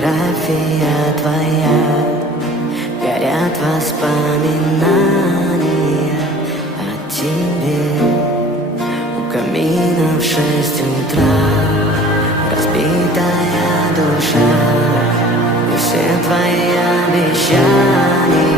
фотография твоя, горят воспоминания о тебе. У камина в 6 утра разбитая душа, и все твои обещания